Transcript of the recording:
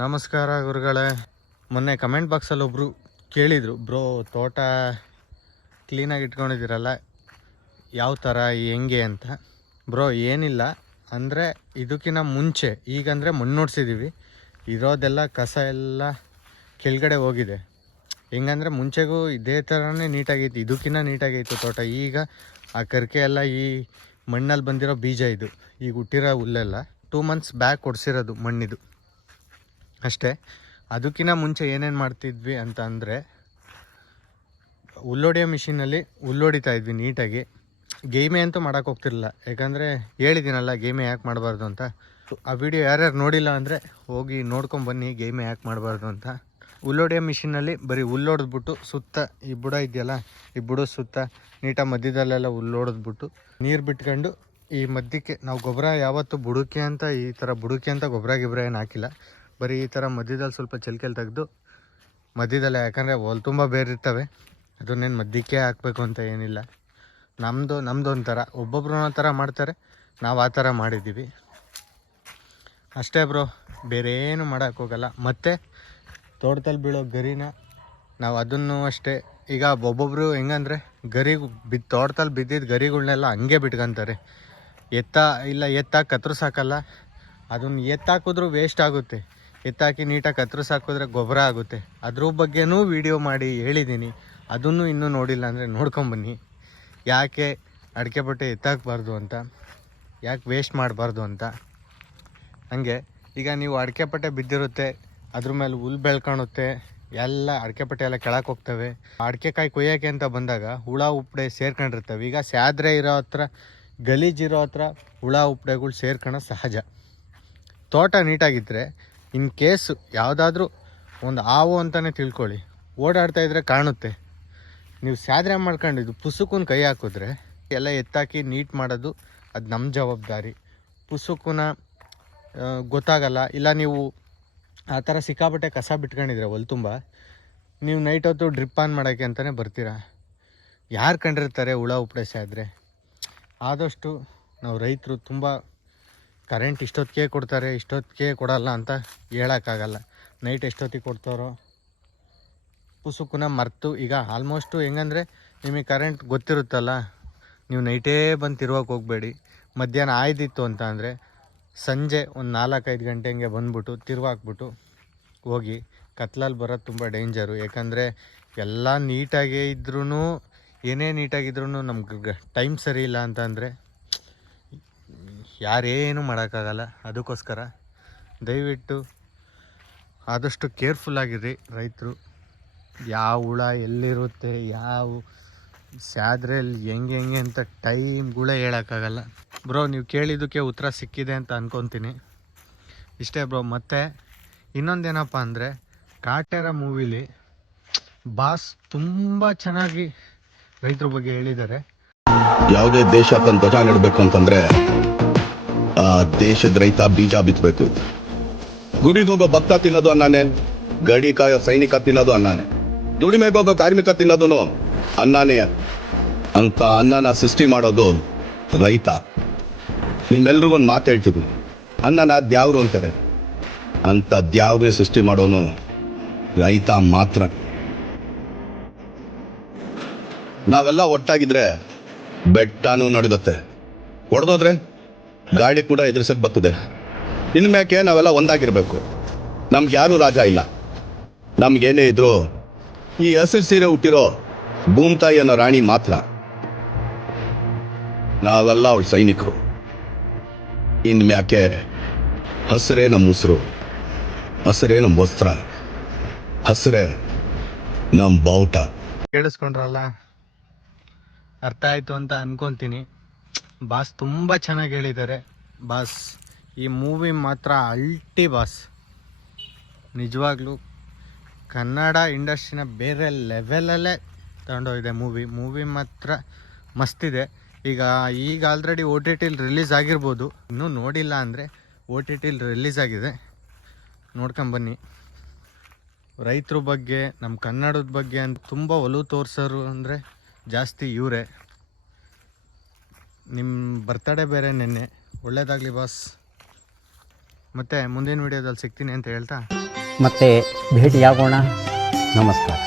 ನಮಸ್ಕಾರ ಗುರುಗಳೇ. ಮೊನ್ನೆ ಕಮೆಂಟ್ ಬಾಕ್ಸಲ್ಲಿ ಒಬ್ಬರು ಕೇಳಿದರು, ಬ್ರೋ, ತೋಟ ಕ್ಲೀನಾಗಿ ಇಟ್ಕೊಂಡಿದ್ದೀರಲ್ಲ, ಯಾವ ಥರ ಹೆಂಗೆ ಅಂತ? ಬ್ರೋ, ಏನಿಲ್ಲ. ಅಂದರೆ ಇದಕ್ಕಿಂತ ಮುಂಚೆ, ಈಗಂದರೆ ಮಣ್ಣೊಡ್ಸಿದ್ದೀವಿ ಇರೋದೆಲ್ಲ ಕಸ ಎಲ್ಲ ಕೆಳಗಡೆ ಹೋಗಿದೆ. ಹೆಂಗಂದರೆ ಮುಂಚೆಗೂ ಇದೇ ಥರನೇ ನೀಟಾಗಿತ್ತು ಇದಕ್ಕಿಂತ ನೀಟಾಗಿತ್ತು ತೋಟ. ಈಗ ಆ ಕರ್ಕೆ ಎಲ್ಲ ಈ ಮಣ್ಣಲ್ಲಿ ಬಂದಿರೋ ಬೀಜ ಇದು. ಈಗ ಹುಟ್ಟಿರೋ ಹುಲ್ಲೆಲ್ಲ ಟೂ ಮಂತ್ಸ್ ಬ್ಯಾಕ್ ಕೊಡಿಸಿರೋದು ಮಣ್ಣಿದು. ಅಷ್ಟೇ. ಅದಕ್ಕಿಂತ ಮುಂಚೆ ಏನೇನು ಮಾಡ್ತಿದ್ವಿ ಅಂತ ಅಂದರೆ ಹುಲ್ಲೊಡೆಯೋ ಮಿಷಿನಲ್ಲಿ ಹುಲ್ಲೊಡಿತಾ ಇದ್ವಿ ನೀಟಾಗಿ. ಗೇಮೆ ಅಂತೂ ಮಾಡೋಕೆ ಹೋಗ್ತಿರಲಿಲ್ಲ. ಯಾಕಂದರೆ ಹೇಳಿದ್ದೀನಲ್ಲ ಗೇಮೆ ಯಾಕೆ ಮಾಡಬಾರ್ದು ಅಂತ. ಆ ವಿಡಿಯೋ ಯಾರ್ಯಾರು ನೋಡಿಲ್ಲ ಅಂದರೆ ಹೋಗಿ ನೋಡ್ಕೊಂಬನ್ನಿ ಗೇಮೆ ಯಾಕೆ ಮಾಡಬಾರ್ದು ಅಂತ. ಹುಲ್ಲೊಡೆಯೋ ಮಿಷಿನಲ್ಲಿ ಬರೀ ಹುಲ್ಲೊಡೆದ್ಬಿಟ್ಟು ಸುತ್ತ, ಈ ಬುಡ ಇದೆಯಲ್ಲ, ಈ ಬುಡ ಸುತ್ತ ನೀಟಾಗಿ ಮಧ್ಯದಲ್ಲೆಲ್ಲ ಹುಲ್ಲೊಡೆದ್ಬಿಟ್ಟು ನೀರು ಬಿಟ್ಕೊಂಡು ಈ ಮಧ್ಯಕ್ಕೆ, ನಾವು ಗೊಬ್ಬರ ಯಾವತ್ತು ಬುಡಕ್ಕೆ ಅಂತ, ಈ ಥರ ಬುಡಕ್ಕೆ ಅಂತ ಗೊಬ್ಬರ ಗಿಬ್ಬರ ಏನು ಹಾಕಿಲ್ಲ. ಬರೀ ಈ ಥರ ಮಧ್ಯದಲ್ಲಿ ಸ್ವಲ್ಪ ಚಲ್ಕೆಲ್ ತೆಗೆದು ಮಧ್ಯದಲ್ಲೇ, ಯಾಕಂದರೆ ಹೊಲ್ ತುಂಬ ಬೇರೆ ಇರ್ತವೆ. ಅದನ್ನೇನು ಮಧ್ಯಕ್ಕೆ ಹಾಕಬೇಕು ಅಂತ ಏನಿಲ್ಲ. ನಮ್ಮದು ನಮ್ಮದು ಒಂಥರ. ಒಬ್ಬೊಬ್ರು ಒಂದೊಂದು ಥರ ಮಾಡ್ತಾರೆ. ನಾವು ಆ ಥರ ಮಾಡಿದ್ದೀವಿ. ಅಷ್ಟೇ ಬ್ರೋ. ಬೇರೆ ಏನು ಮಾಡೋಕ್ಕೋಗಲ್ಲ ಮತ್ತು ತೋಟದಲ್ಲಿ ಬೀಳೋ ಗರಿನ ನಾವು ಅದನ್ನು ಅಷ್ಟೇ. ಈಗ ಒಬ್ಬೊಬ್ಬರು ಹೆಂಗಂದ್ರೆ ಗರಿ ಬಿದ್ದ ತೋಟದಲ್ಲಿ ಬಿದ್ದಿದ್ದ ಗರಿಗಳನ್ನೆಲ್ಲ ಹಂಗೆ ಬಿಟ್ಕೊಂತಾರೆ. ಎತ್ತ, ಇಲ್ಲ ಎತ್ತಾಕಿ ಕತ್ರಿಸಾಕಲ್ಲ ಅದನ್ನು ಎತ್ತಾಕಿದ್ರೂ ವೇಸ್ಟ್ ಆಗುತ್ತೆ. ಎತ್ತಾಕಿ ನೀಟಾಗಿ ಕತ್ರಿಸಾಕಿದ್ರೆ ಗೊಬ್ಬರ ಆಗುತ್ತೆ. ಅದ್ರ ಬಗ್ಗೆನೂ ವಿಡಿಯೋ ಮಾಡಿ ಹೇಳಿದ್ದೀನಿ ಅದನ್ನು ಇನ್ನೂ ನೋಡಿಲ್ಲ ಅಂದರೆ ನೋಡ್ಕೊಂಬನ್ನಿ. ಯಾಕೆ ಅಡಿಕೆ ಬಟ್ಟೆ ಎತ್ತಾಕಬಾರ್ದು ಅಂತ? ಯಾಕೆ ವೇಸ್ಟ್ ಮಾಡಬಾರ್ದು ಅಂತ? ಹಂಗೆ, ಈಗ ನೀವು ಅಡಿಕೆ ಪಟ್ಟೆ ಬಿದ್ದಿರುತ್ತೆ, ಅದ್ರ ಮೇಲೆ ಹುಲ್ ಬೆಳ್ಕೊಳುತ್ತೆ ಎಲ್ಲ ಅಡಿಕೆ ಪಟ್ಟೆ ಎಲ್ಲ ಕೆಳಕ್ಕೆ ಹೋಗ್ತವೆ. ಅಡಿಕೆಕಾಯಿ ಕೊಯ್ಯೋಕೆ ಅಂತ ಬಂದಾಗ ಹುಳ ಉಪ್ಪಡೆ ಸೇರ್ಕೊಂಡಿರ್ತವೆ. ಈಗ ಸ್ಯಾದ್ರೆ ಇರೋ ಹತ್ರ ಗಲೀಜಿರೋ ಹತ್ರ ಹುಳ ಉಪ್ಪಡೆಗಳು ಸೇರ್ಕೊಳ್ಳೋ ಸಹಜ. ತೋಟ ನೀಟಾಗಿದ್ದರೆ ಇನ್ ಕೇಸ್ ಯಾವುದಾದ್ರೂ ಒಂದು ಹಾವು ಅಂತಲೇ ತಿಳ್ಕೊಳ್ಳಿ. ಓಡಾಡ್ತಾ ಇದ್ರೆ ಕಾಣುತ್ತೆ. ನೀವು ಸ್ಯಾದ್ರೆ ಮಾಡ್ಕೊಂಡಿದ್ದು ಪುಸುಕುನ ಕೈ ಹಾಕಿದ್ರೆ ಎಲ್ಲ ಎತ್ತಾಕಿ ನೀಟ್ ಮಾಡೋದು ಅದು ನಮ್ಮ ಜವಾಬ್ದಾರಿ. ಪುಸುಕುನ ಗೊತ್ತಾಗಲ್ಲ. ಇಲ್ಲ ನೀವು ಆ ಥರ ಸಿಕ್ಕಾಪಟ್ಟೆ ಕಸ ಬಿಟ್ಕೊಂಡಿದ್ರೆ ಹೊಲ್ ತುಂಬ, ನೀವು ನೈಟ್ ಹೊತ್ತು ಡ್ರಿಪ್ ಆನ್ ಮಾಡೋಕ್ಕೆ ಅಂತಲೇ ಬರ್ತೀರಾ? ಯಾರು ಕಂಡಿರ್ತಾರೆ ಹುಳ ಉಪ್ಪಡಿಸಿ ಆದರೆ ಆದಷ್ಟು ನಾವು ರೈತರು ತುಂಬ ಕರೆಂಟ್ ಇಷ್ಟೊತ್ತಿಗೆ ಕೊಡ್ತಾರೆ, ಇಷ್ಟೊತ್ತಿಗೆ ಕೊಡಲ್ಲ ಅಂತ ಹೇಳೋಕ್ಕಾಗಲ್ಲ. ನೈಟ್ ಎಷ್ಟೊತ್ತಿಗೆ ಕೊಡ್ತಾರೋ? ಪುಸುಕುನ ಮರ್ತು. ಈಗ ಆಲ್ಮೋಸ್ಟು ಹೆಂಗಂದರೆ ನಿಮಗೆ ಕರೆಂಟ್ ಗೊತ್ತಿರುತ್ತಲ್ಲ, ನೀವು ನೈಟೇ ಬಂದು ತಿರುವಕ್ಕೆ ಹೋಗಬೇಡಿ. ಮಧ್ಯಾಹ್ನ ಆಯ್ದಿತ್ತು ಅಂತ ಅಂದರೆ ಸಂಜೆ ಒಂದು ನಾಲ್ಕೈದು ಗಂಟೆ ಹಂಗೆ ಬಂದ್ಬಿಟ್ಟು ತಿರುವಾಕ್ಬಿಟ್ಟು ಹೋಗಿ. ಕತ್ಲಲ್ಲಿ ಬರೋದು ತುಂಬ ಡೇಂಜರು. ಯಾಕಂದರೆ ಎಲ್ಲ ನೀಟಾಗೇ ಇದ್ರೂ ಏನೇ ನೀಟಾಗಿದ್ರೂ ನಮ್ಗೆ ಟೈಮ್ ಸರಿ ಇಲ್ಲ ಅಂತಂದರೆ ಯಾರೇನು ಮಾಡೋಕ್ಕಾಗಲ್ಲ. ಅದಕ್ಕೋಸ್ಕರ ದಯವಿಟ್ಟು ಆದಷ್ಟು ಕೇರ್ಫುಲ್ಲಾಗಿರಿ ರೈತರು. ಯಾವ ಹುಳ ಎಲ್ಲಿರುತ್ತೆ, ಯಾವ ಸ್ಯಾದ್ರಲ್ಲಿ ಹೆಂಗೆ ಹೆಂಗೆ ಅಂತ ಟೈಮ್ಗಳೇ ಹೇಳೋಕ್ಕಾಗಲ್ಲ. ಬ್ರೋ, ನೀವು ಕೇಳಿದ್ದಕ್ಕೆ ಉತ್ತರ ಸಿಕ್ಕಿದೆ ಅಂತ ಅಂದ್ಕೊತೀನಿ ಇಷ್ಟೇ ಬ್ರೋ, ಮತ್ತು ಇನ್ನೊಂದೇನಪ್ಪ ಅಂದರೆ ಕಾಟೇರ ಮೂವಿಲಿ ಬಾಸ್ ತುಂಬ ಚೆನ್ನಾಗಿ ರೈತರ ಬಗ್ಗೆ ಹೇಳಿದ್ದಾರೆ. ಯಾವುದೇ ದೇಶ ತನ್ನ ಧ್ವಜ ನೆಡಬೇಕು ಅಂತಂದ್ರೆ ದೇಶದ ರೈತ ಬೀಜ ಬಿತ್ತಬೇಕು ಗುಡಿಗೆ ಹೋಗೋ ಭಕ್ತ ತಿನ್ನೋದು ಅನ್ನಾನೆ ಗಡಿ ಕಾಯೋ ಸೈನಿಕ ತಿನ್ನೋದು ಅನ್ನಾನೆ ದುಡಿಮೆಗೆ ಹೋಗೋ ಕಾರ್ಮಿಕ ತಿನ್ನೋದು ಅನ್ನಾನೇ ಅಂತ ಅನ್ನನ ಸೃಷ್ಟಿ ಮಾಡೋದು ರೈತ. ನಿಮ್ಮೆಲ್ರಿಗೂ ಒಂದು ಮಾತು ಹೇಳ್ತೀವಿ ಅನ್ನನ ದ್ಯಾವ್ರು ಅಂತಾರೆ. ಅಂತ ದ್ಯಾವ್ರೆ ಸೃಷ್ಟಿ ಮಾಡೋನು ರೈತ ಮಾತ್ರ. ನಾವೆಲ್ಲ ಒಟ್ಟಾಗಿದ್ರೆ ಬೆಟ್ಟನೂ ನಡೆದತ್ತೆ. ಹೊಡೆದೋದ್ರೆ ಗಾಳಿ ಕೂಡ ಎದುರಿಸಕ್ ಬರ್ತದೆ. ಇನ್ಮ್ಯಾಕೆ ನಾವೆಲ್ಲ ಒಂದಾಗಿರ್ಬೇಕು. ನಮ್ಗೆ ಯಾರು ರಾಜ ಇಲ್ಲ. ನಮ್ಗೇನೇ ಇದ್ರು ಈ ಹಸಿರು ಸೀರೆ ಹುಟ್ಟಿರೋ ಭೂಮ್ತಾಯಿ ಅನ್ನೋ ರಾಣಿ ಮಾತ್ರ. ನಾವೆಲ್ಲ ಅವಳ ಸೈನಿಕರು. ಇನ್ಮ್ಯಾಕೆ ಹಸಿರೇ ನಮ್ಮ ಉಸಿರು. ಹಸಿರೇ ನಮ್ಮ ವಸ್ತ್ರ. ಹಸಿರೇ ನಮ್ಮ ಬಾವುಟ. ಕೇಳಿಸ್ಕೊಂಡ್ರಲ್ಲ? ಅರ್ಥ ಆಯ್ತು ಅಂತ ಅನ್ಕೊತೀನಿ. ಬಾಸ್ ತುಂಬ ಚೆನ್ನಾಗಿ ಹೇಳಿದ್ದಾರೆ. ಬಾಸ್, ಈ ಮೂವಿ ಮಾತ್ರ ಅಲ್ಟಿ ಬಾಸ್. ನಿಜವಾಗ್ಲೂ ಕನ್ನಡ ಇಂಡಸ್ಟ್ರಿನ ಬೇರೆ ಲೆವೆಲಲ್ಲೇ ತಗೊಂಡೋಗಿದೆ ಮೂವಿ. ಮೂವಿ ಮಾತ್ರ ಮಸ್ತಿದೆ. ಈಗ ಈಗ ಆಲ್ರೆಡಿ ಓ ಟಿ ಟಿಲಿ ರಿಲೀಸ್ ಆಗಿರ್ಬೋದು. ಇನ್ನೂ ನೋಡಿಲ್ಲ ಅಂದರೆ ಓ ಟಿ ಟಿಲಿ ರಿಲೀಸ್ ಆಗಿದೆ. ನೋಡ್ಕೊಂಬನ್ನಿ ರೈತರ ಬಗ್ಗೆ ನಮ್ಮ ಕನ್ನಡದ ಬಗ್ಗೆ ಅಂತ ತುಂಬ ಒಲವು ತೋರಿಸೋರು ಅಂದರೆ ಜಾಸ್ತಿ ಇವರೇ. ನಿಮ್ಮ ಬರ್ತಡೇ ಬೇರೆ ನಿನ್ನೆ. ಒಳ್ಳೇದಾಗಲಿ ಬಾಸ್ ಮತ್ತೆ ಮುಂದಿನ ವಿಡಿಯೋದಲ್ಲಿ ಸಿಗ್ತೀನಿ ಅಂತ ಹೇಳ್ತಾ. ಮತ್ತೆ ಭೇಟಿಯಾಗೋಣ. ನಮಸ್ಕಾರ.